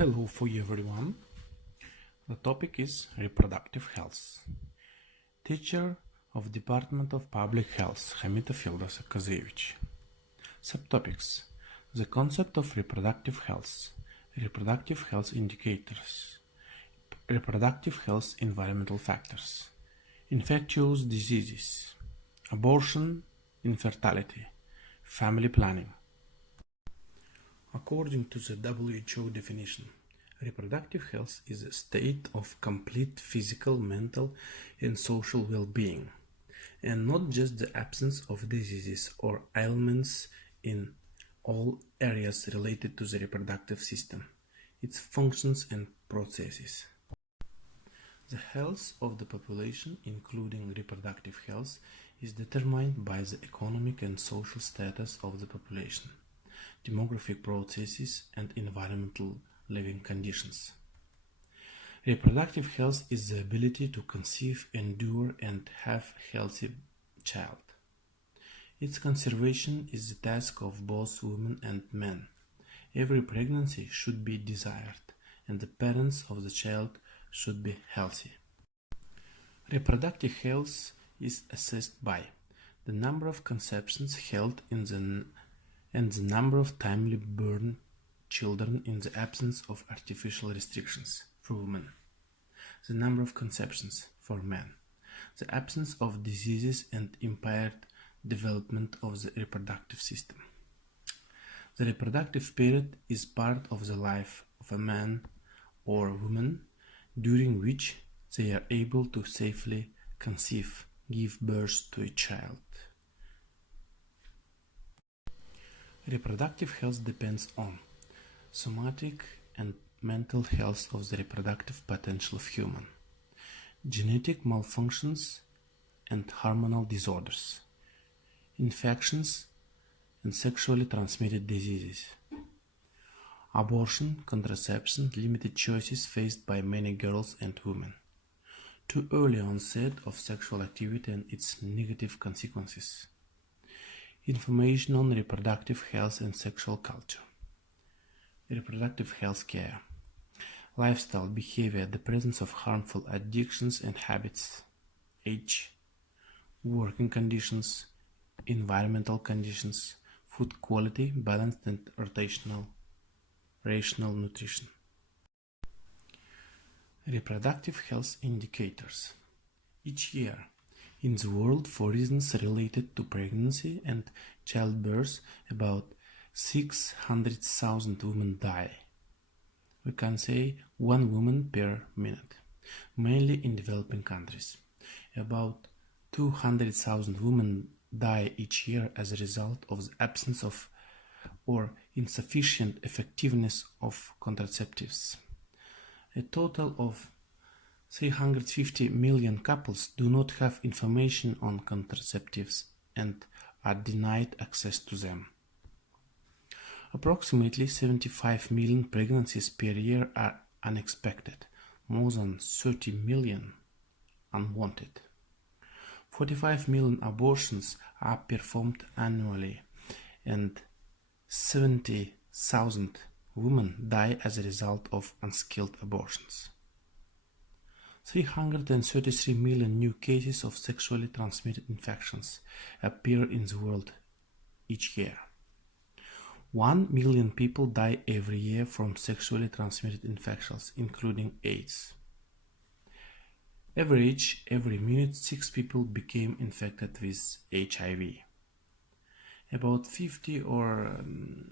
Hello for everyone. The topic is reproductive health. Teacher of Department of Public Health, Hamita Feldosakazevich. Subtopics: the concept of reproductive health, reproductive health indicators, reproductive health environmental factors, infectious diseases, abortion, infertility, family planning. According to the WHO definition, reproductive health is a state of complete physical, mental, and social well-being, and not just the absence of diseases or ailments in all areas related to the reproductive system, its functions and processes. The health of the population, including reproductive health, is determined by the economic and social status of the population, demographic processes, and environmental living conditions. Reproductive health is the ability to conceive, endure, and have a healthy child. Its conservation is the task of both women and men. Every pregnancy should be desired, and the parents of the child should be healthy. Reproductive health is assessed by the number of conceptions held and the number of timely born children in the absence of artificial restrictions for women, the number of conceptions for men, the absence of diseases and impaired development of the reproductive system. The reproductive period is part of the life of a man or woman during which they are able to safely conceive, give birth to a child. Reproductive health depends on somatic and mental health of the reproductive potential of human, genetic malfunctions and hormonal disorders, infections and sexually transmitted diseases, abortion, contraception, limited choices faced by many girls and women, too early onset of sexual activity and its negative consequences, information on reproductive health and sexual culture, reproductive health care, lifestyle behavior, the presence of harmful addictions and habits, age, working conditions, environmental conditions, food quality, balanced and rational nutrition. Reproductive health indicators. Each year, in the world, for reasons related to pregnancy and childbirth, about 600,000 women die. We can say 1 woman per minute, mainly in developing countries. About 200,000 women die each year as a result of the absence of or insufficient effectiveness of contraceptives. A total of 350 million couples do not have information on contraceptives and are denied access to them. Approximately 75 million pregnancies per year are unexpected, more than 30 million unwanted. 45 million abortions are performed annually, and 70,000 women die as a result of unskilled abortions. 333 million new cases of sexually transmitted infections appear in the world each year. 1 million people die every year from sexually transmitted infections, including AIDS. Every minute 6 people became infected with HIV. About 50 or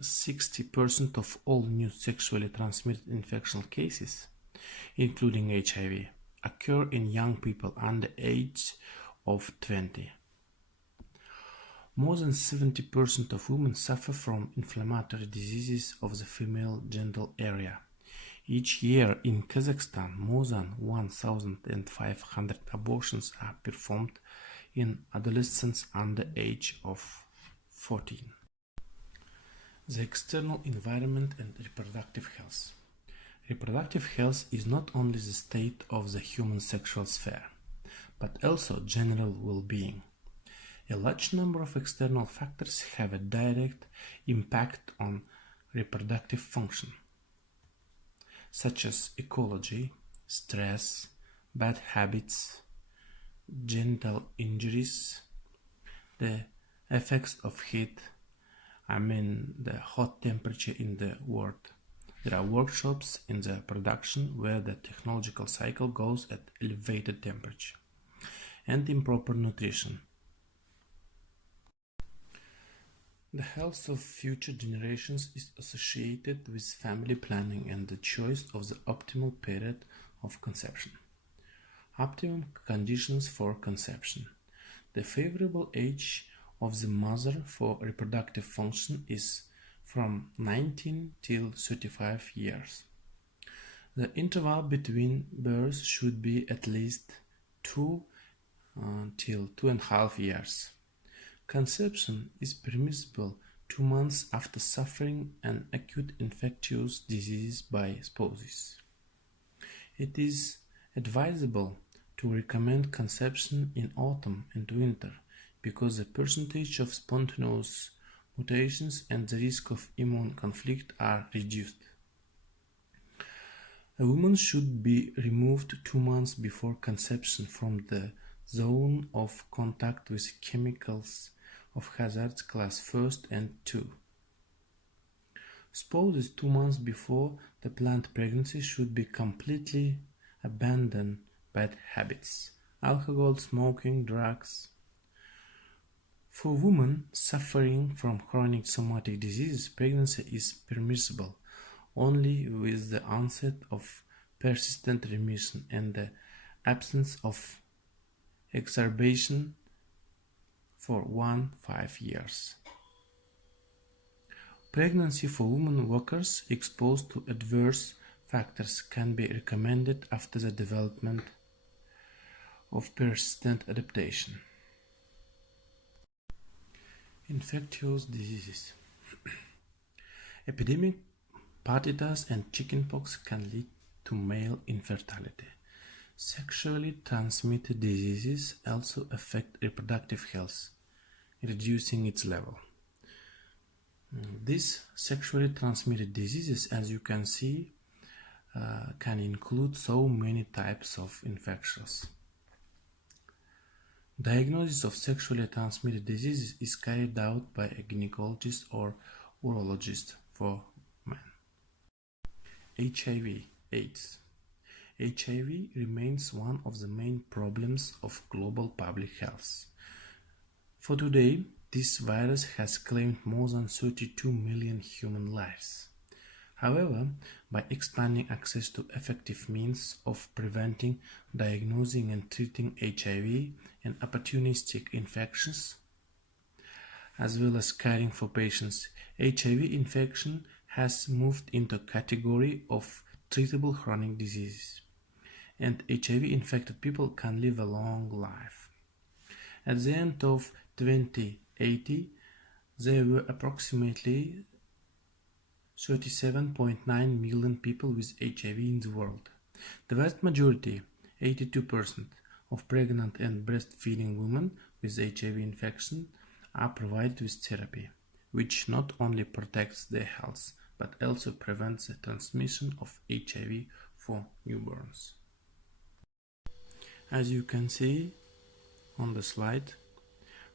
60% of all new sexually transmitted infection cases, including HIV, occur in young people under the age of 20. More than 70% of women suffer from inflammatory diseases of the female genital area. Each year in Kazakhstan, more than 1,500 abortions are performed in adolescents under the age of 14. The external environment and reproductive health. Reproductive health is not only the state of the human sexual sphere, but also general well-being. A large number of external factors have a direct impact on reproductive function. such as ecology, stress, bad habits, genital injuries, the effects of heat, the hot temperature in the world. There are workshops in the production where the technological cycle goes at elevated temperature, and improper nutrition. The health of future generations is associated with family planning and the choice of the optimal period of conception. Optimum conditions for conception. The favorable age of the mother for reproductive function is from 19 till 35 years. The interval between births should be at least 2 till 2.5 years. Conception is permissible 2 months after suffering an acute infectious disease by spouses. It is advisable to recommend conception in autumn and winter because the percentage of spontaneous mutations and the risk of immune conflict are reduced. A woman should be removed 2 months before conception from the zone of contact with chemicals of hazard class 1 and 2. Spouses 2 months before the planned pregnancy should be completely abandon bad habits, alcohol, smoking, drugs. For women suffering from chronic somatic disease, pregnancy is permissible only with the onset of persistent remission and the absence of exacerbation for 5 years. Pregnancy for women workers exposed to adverse factors can be recommended after the development of persistent adaptation. Infectious diseases. Epidemic hepatitis and chickenpox can lead to male infertility. Sexually transmitted diseases also affect reproductive health, reducing its level. These sexually transmitted diseases, as you can see, can include so many types of infections. Diagnosis of sexually transmitted diseases is carried out by a gynecologist or urologist for men. HIV/AIDS. HIV remains one of the main problems of global public health. For today, this virus has claimed more than 32 million human lives. However, by expanding access to effective means of preventing, diagnosing and treating HIV and opportunistic infections, as well as caring for patients, HIV infection has moved into a category of treatable chronic diseases, and HIV-infected people can live a long life. At the end of 2080, there were approximately 37.9 million people with HIV in the world. The vast majority, 82%, of pregnant and breastfeeding women with HIV infection are provided with therapy, which not only protects their health, but also prevents the transmission of HIV for newborns. As you can see on the slide,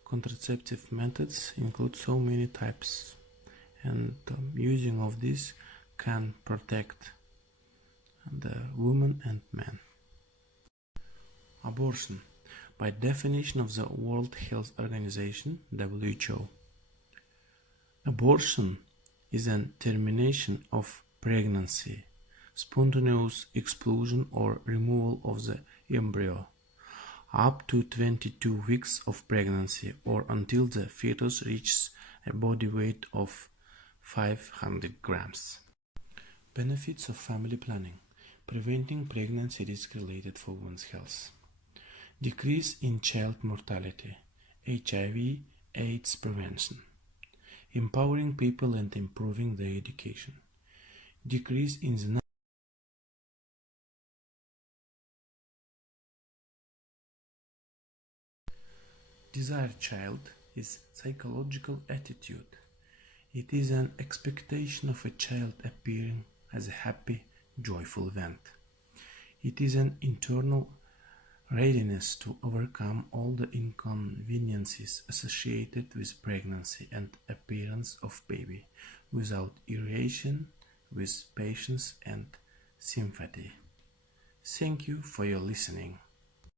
contraceptive methods include so many types, and using of this can protect the woman and man. Abortion, by definition of the World Health Organization, WHO. Abortion is a termination of pregnancy, spontaneous expulsion or removal of the embryo, up to 22 weeks of pregnancy or until the fetus reaches a body weight of 500 grams. Benefits of family planning. Preventing pregnancy risk related for women's health. Decrease in child mortality. HIV/AIDS prevention. Empowering people and improving their education. Decrease in the desired child is psychological attitude. It is an expectation of a child appearing as a happy, joyful event. It is an internal readiness to overcome all the inconveniences associated with pregnancy and appearance of baby, without irritation, with patience and sympathy. Thank you for your listening.